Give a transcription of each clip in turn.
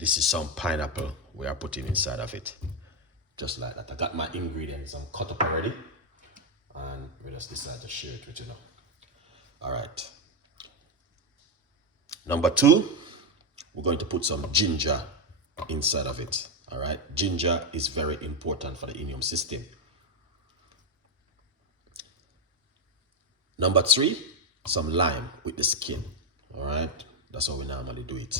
this is some pineapple we are putting inside of it. Just like that. I got my ingredients, I'm cut up already. And we just decided to share it with you now. All right. Number 2, we're going to put some ginger inside of it. All right. Ginger is very important for the immune system. Number 3, some lime with the skin. All right. That's how we normally do it.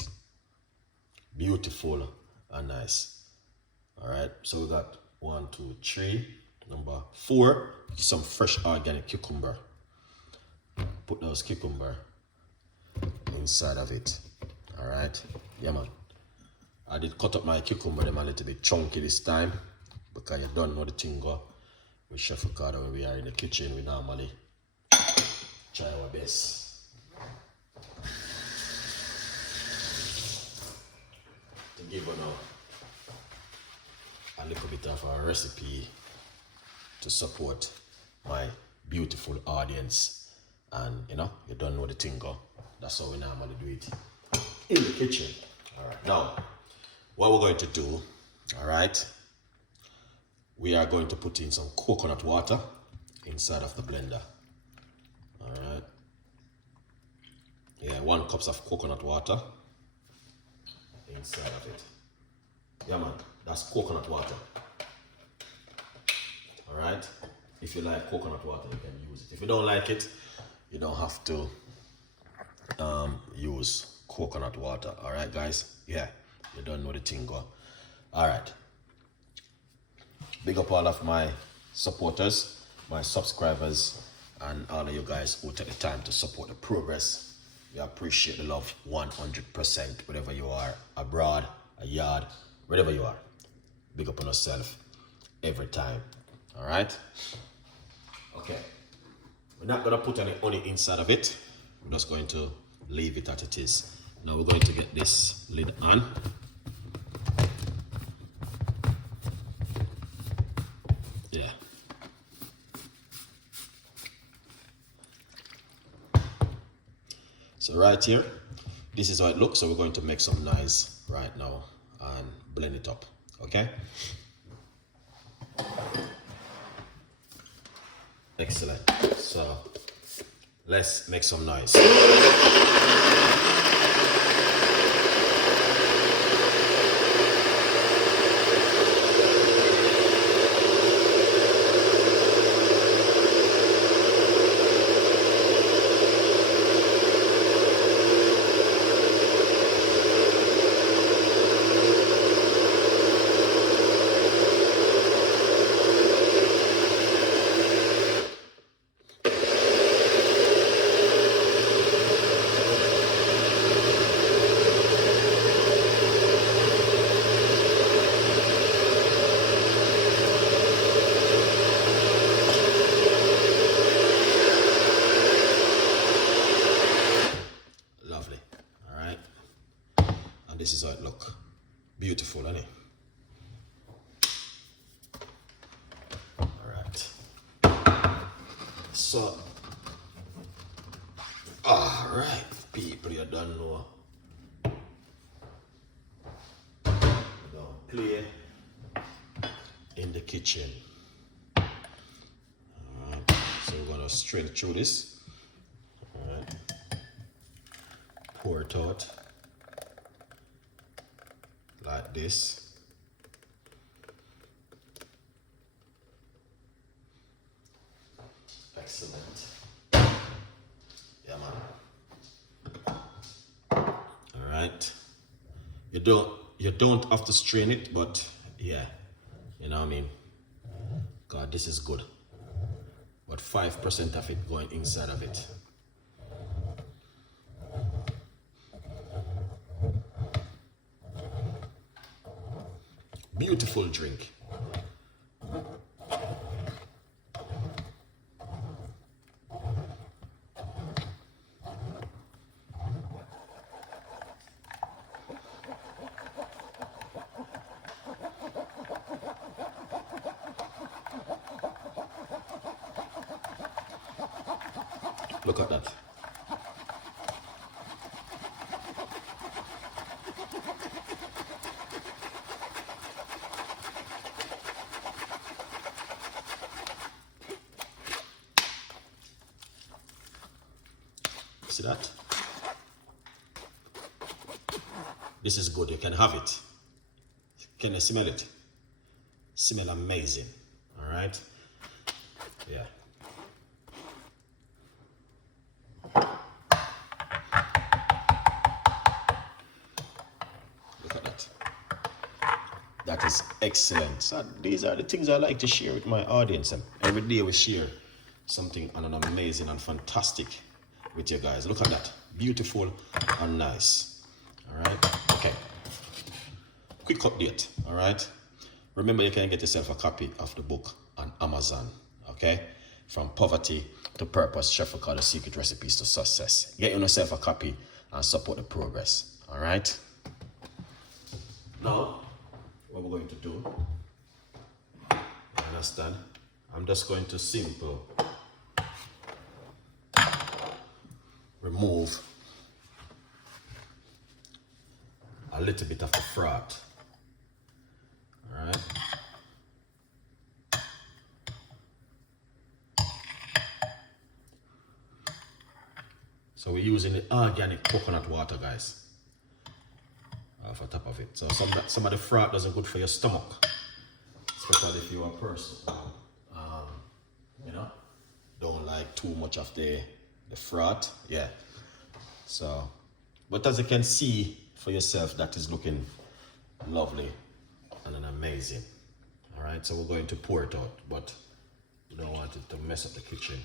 Beautiful and nice. All right. So we got 1, 2, 3. Number 4, some fresh organic cucumber. Put those cucumber inside of it. All right. Yeah, man. I did cut up my cucumber them a little bit chunky this time because you don't know the thing go with Chef Ricardo. When we are in the kitchen, we normally try our best to give you a little bit of a recipe to support my beautiful audience. And you don't know the thing go. That's how we normally do it in the kitchen. All right. Now, what we're going to do, all right, we are going to put in some coconut water inside of the blender. All right. Yeah, 1 cup of coconut water inside of it. Yeah, man, that's coconut water. All right. If you like coconut water, you can use it. If you don't like it, you don't have to use coconut water. All right, guys. Yeah, you don't know the thing go. All right. Big up all of my supporters, my subscribers, and all of you guys who take the time to support the progress. We appreciate the love 100%. Wherever you are, abroad, a yard, wherever you are. Big up on yourself every time. All right. Okay. We're not going to put any honey inside of it. We're just going to leave it as it is. Now we're going to get this lid on. Yeah. So right here, this is how it looks. So we're going to make some noise right now and blend it up. Okay? Excellent. So let's make some noise. This is how it look. Beautiful, isn't it? Alright. So, alright, people, you don't know. We don't play in the kitchen. Alright, so we're gonna straight through this. Alright. Pour it out. Like this. Excellent. Yeah, man. All right. You don't have to strain it, but yeah, you know what I mean. God, this is good. But 5% of it going inside of it. Beautiful drink. Look at that. see that? This is good, you can have it. Can you smell it? Smell amazing, all right? Yeah. Look at that. That is excellent. So these are the things I like to share with my audience. And every day we share something and an amazing and fantastic with you guys. Look at that. Beautiful and nice. All right. Okay. Quick update. All right. Remember, you can get yourself a copy of the book on Amazon. Okay. From Poverty to Purpose, Chef Ricardo Secret Recipes to Success. Get yourself a copy and support the progress. All right. Now, what we're going to do, you understand? I'm just going to simple remove a little bit of the fat. All right. So we're using the organic coconut water, guys, off the top of it. So some of the fat doesn't good for your stomach, especially if you're a person, you know, don't like too much of the fat. Yeah. So, but as you can see for yourself, that is looking lovely and amazing. All right. So we're going to pour it out, but you don't want it to mess up the kitchen.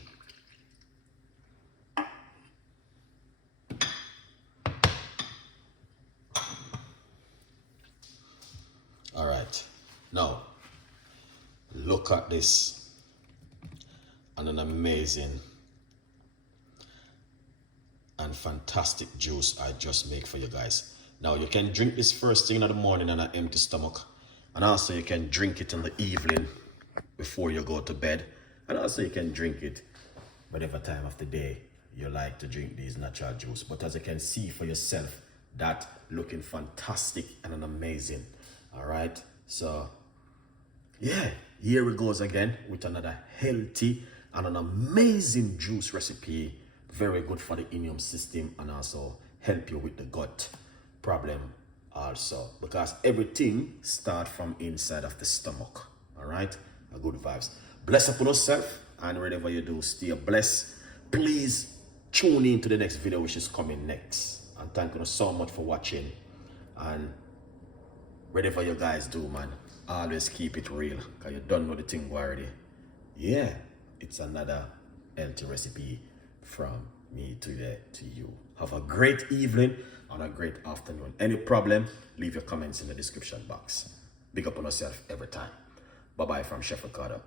All right. Now, look at this and an amazing and fantastic juice I just make for you guys. Now, you can drink this first thing in the morning on an empty stomach, and also you can drink it in the evening before you go to bed, and also you can drink it whatever time of the day you like to drink these natural juice. But as you can see for yourself, that looking fantastic and an amazing. All right, so yeah, here it goes again with another healthy and an amazing juice recipe. Very good for the immune system and also help you with the gut problem also, because everything starts from inside of the stomach. All right, a good vibes. Bless upon yourself, and wherever you do, stay blessed. Please tune in to the next video which is coming next, and thank you so much for watching. And whatever you guys do, man, always keep it real, because you don't know the thing already. Yeah, it's another healthy recipe from me today to you. Have a great evening and a great afternoon. Any problem, leave your comments in the description box. Big up on yourself every time. Bye-bye from Chef Ricardo.